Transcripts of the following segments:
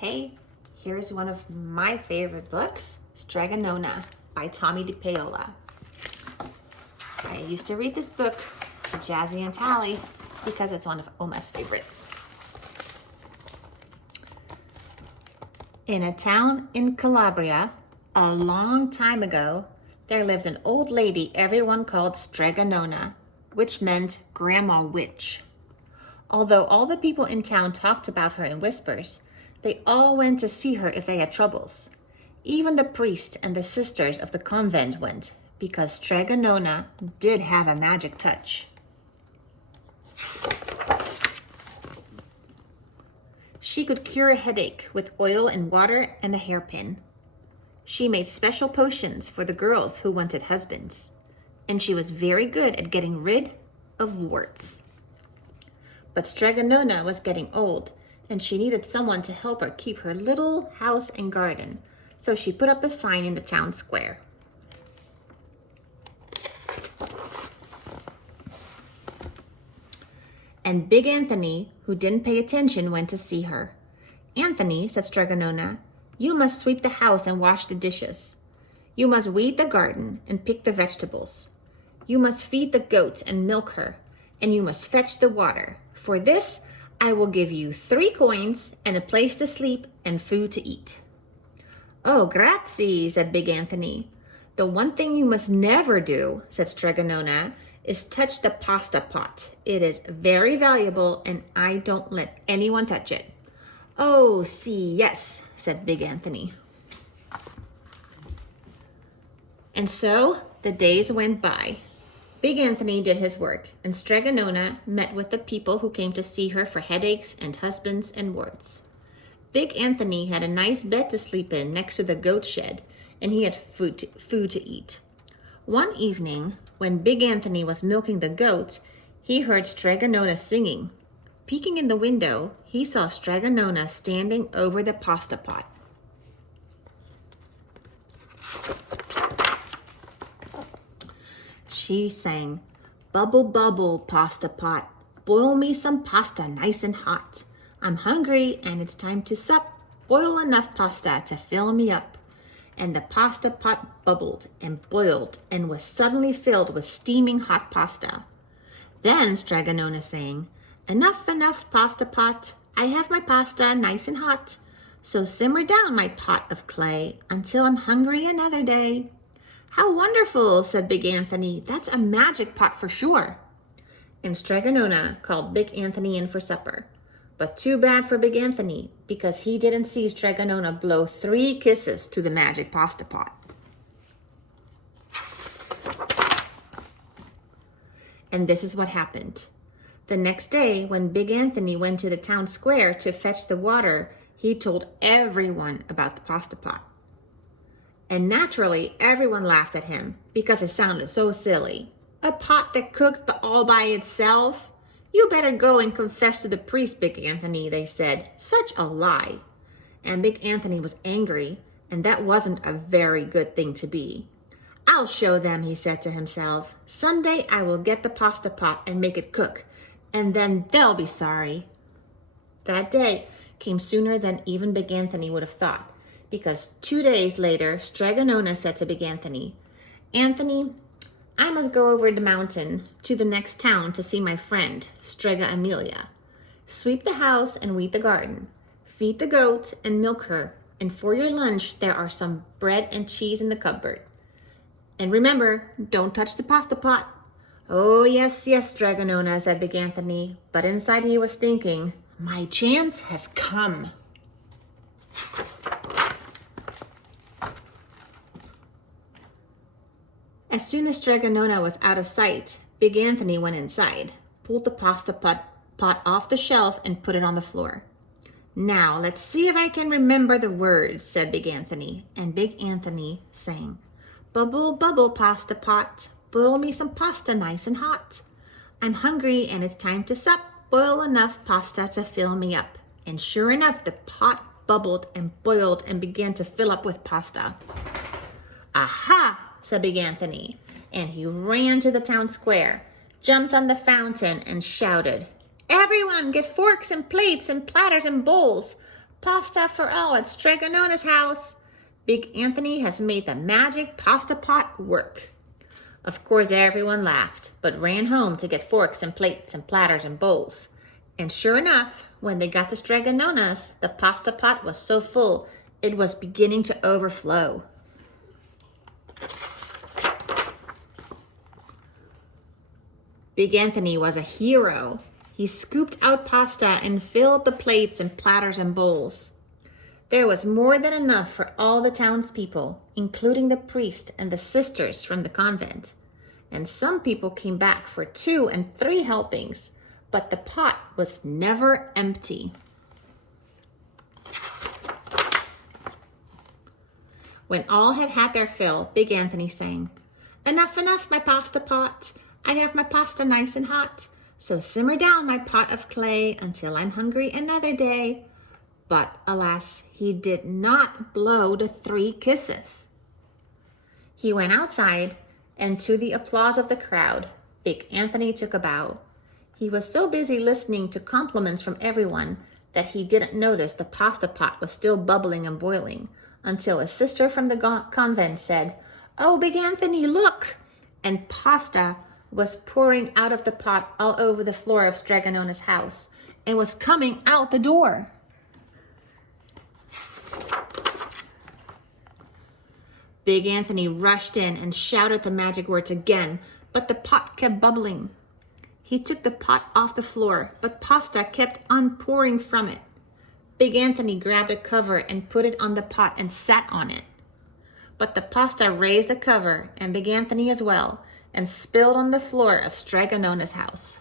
Hey, here's one of my favorite books, Strega Nona by Tommy DiPaola. I used to read this book to Jazzy and Tally because it's one of Oma's favorites. In a town in Calabria, a long time ago, there lived an old lady everyone called Strega Nona, which meant Grandma Witch. Although all the people in town talked about her in whispers, they all went to see her if they had troubles. Even the priest and the sisters of the convent went, because Strega Nona did have a magic touch. She could cure a headache with oil and water and a hairpin. She made special potions for the girls who wanted husbands, and she was very good at getting rid of warts. But Strega Nona was getting old, and she needed someone to help her keep her little house and garden, so she put up a sign in the town square. And Big Anthony, who didn't pay attention, went to see her. "Anthony," said Strega Nona, "you must sweep the house and wash the dishes. You must weed the garden and pick the vegetables. You must feed the goat and milk her, and you must fetch the water. For this, I will give you 3 coins and a place to sleep and food to eat." "Oh, grazie," said Big Anthony. "The one thing you must never do," said Strega Nona, "is touch the pasta pot. It is very valuable and I don't let anyone touch it." "Oh, see, yes," said Big Anthony. And so the days went by. Big Anthony did his work, and Strega Nona met with the people who came to see her for headaches and husbands and warts. Big Anthony had a nice bed to sleep in next to the goat shed, and he had food to eat. One evening, when Big Anthony was milking the goat, he heard Strega Nona singing. Peeking in the window, he saw Strega Nona standing over the pasta pot. She sang, "Bubble, bubble, pasta pot, boil me some pasta nice and hot. I'm hungry and it's time to sup. Boil enough pasta to fill me up." And the pasta pot bubbled and boiled and was suddenly filled with steaming hot pasta. Then Strega Nona sang, "Enough, enough, pasta pot. I have my pasta nice and hot. So simmer down my pot of clay until I'm hungry another day." "How wonderful," said Big Anthony. "That's a magic pot for sure." And Strega Nona called Big Anthony in for supper. But too bad for Big Anthony, because he didn't see Strega Nona blow 3 kisses to the magic pasta pot. And this is what happened. The next day, when Big Anthony went to the town square to fetch the water, he told everyone about the pasta pot. And naturally, everyone laughed at him because it sounded so silly. "A pot that cooks all by itself? You better go and confess to the priest, Big Anthony," they said. "Such a lie." And Big Anthony was angry, and that wasn't a very good thing to be. "I'll show them," he said to himself. "Someday I will get the pasta pot and make it cook, and then they'll be sorry." That day came sooner than even Big Anthony would have thought, because 2 days later, Strega Nona said to Big Anthony, "Anthony, I must go over the mountain to the next town to see my friend, Strega Amelia. Sweep the house and weed the garden. Feed the goat and milk her. And for your lunch, there are some bread and cheese in the cupboard. And remember, don't touch the pasta pot." "Oh, yes, yes, Strega Nona," said Big Anthony. But inside he was thinking, "My chance has come." As soon as Strega Nona was out of sight, Big Anthony went inside, pulled the pasta pot off the shelf, and put it on the floor. "Now, let's see if I can remember the words," said Big Anthony. And Big Anthony sang, "Bubble, bubble, pasta pot, boil me some pasta nice and hot. I'm hungry and it's time to sup. Boil enough pasta to fill me up." And sure enough, the pot bubbled and boiled and began to fill up with pasta. "Aha!" said Big Anthony, and he ran to the town square, jumped on the fountain, and shouted, "Everyone get forks and plates and platters and bowls. Pasta for all at Strega Nona's house. Big Anthony has made the magic pasta pot work. Of course, everyone laughed, but ran home to get forks and plates and platters and bowls. And sure enough, when they got to Strega Nona's, the pasta pot was so full, it was beginning to overflow. Big Anthony was a hero. He scooped out pasta and filled the plates and platters and bowls. There was more than enough for all the townspeople, including the priest and the sisters from the convent. And some people came back for 2 and 3 helpings, but the pot was never empty. When all had had their fill, Big Anthony sang, "Enough, enough, my pasta pot. I have my pasta nice and hot. So simmer down my pot of clay until I'm hungry another day." But alas, he did not blow the 3 kisses. He went outside, and to the applause of the crowd, Big Anthony took a bow. He was so busy listening to compliments from everyone that he didn't notice the pasta pot was still bubbling and boiling until a sister from the convent said, "Oh, Big Anthony, look!" And pasta was pouring out of the pot all over the floor of Strega Nona's house and was coming out the door. Big Anthony rushed in and shouted the magic words again, but the pot kept bubbling. He took the pot off the floor, but pasta kept on pouring from it. Big Anthony grabbed a cover and put it on the pot and sat on it. But the pasta raised the cover, and Big Anthony as well, and spilled on the floor of Strega Nona's house.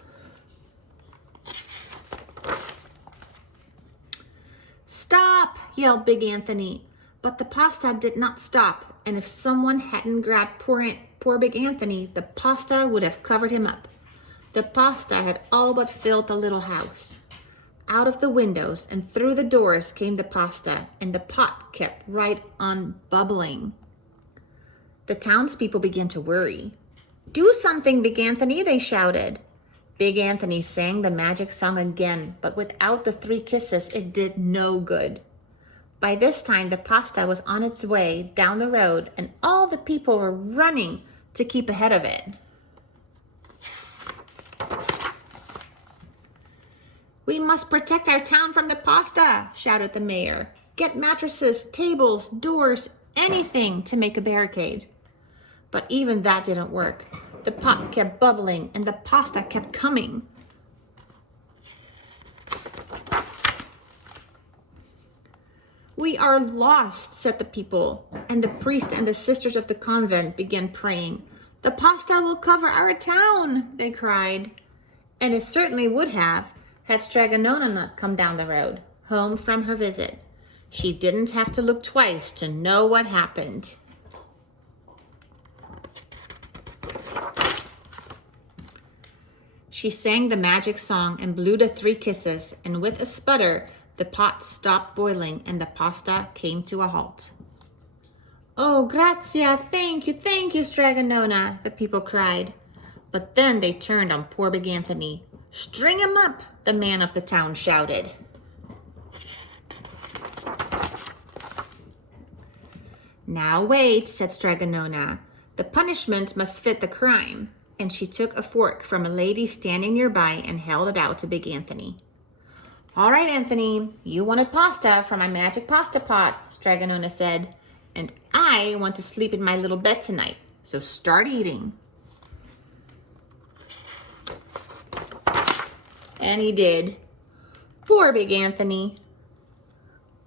"Stop!" yelled Big Anthony. But the pasta did not stop, and if someone hadn't grabbed poor Big Anthony, the pasta would have covered him up. The pasta had all but filled the little house. Out of the windows and through the doors came the pasta, and the pot kept right on bubbling. The townspeople began to worry. "Do something, Big Anthony," they shouted. Big Anthony sang the magic song again, but without the 3 kisses, it did no good. By this time, the pasta was on its way down the road, and all the people were running to keep ahead of it. "We must protect our town from the pasta," shouted the mayor. "Get mattresses, tables, doors, anything to make a barricade." But even that didn't work. The pot kept bubbling and the pasta kept coming. "We are lost," said the people, and the priest and the sisters of the convent began praying. "The pasta will cover our town," they cried. And it certainly would have, had Strega Nona not come down the road, home from her visit. She didn't have to look twice to know what happened. She sang the magic song and blew the 3 kisses, and with a sputter, the pot stopped boiling and the pasta came to a halt. "Oh, grazia, thank you, Strega Nona," the people cried. But then they turned on poor Big Anthony. "String him up," the man of the town shouted. "Now wait," said Strega Nona. "The punishment must fit the crime." And she took a fork from a lady standing nearby and held it out to Big Anthony. "All right, Anthony, you wanted pasta from my magic pasta pot," Strega Nona said. "And I want to sleep in my little bed tonight, so start eating." And he did. Poor Big Anthony.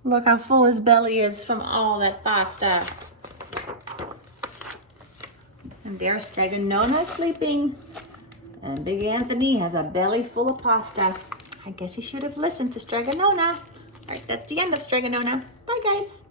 Look how full his belly is from all that pasta. And there's Strega Nona sleeping. And Big Anthony has a belly full of pasta. I guess he should have listened to Strega Nona. All right, that's the end of Strega Nona. Bye, guys.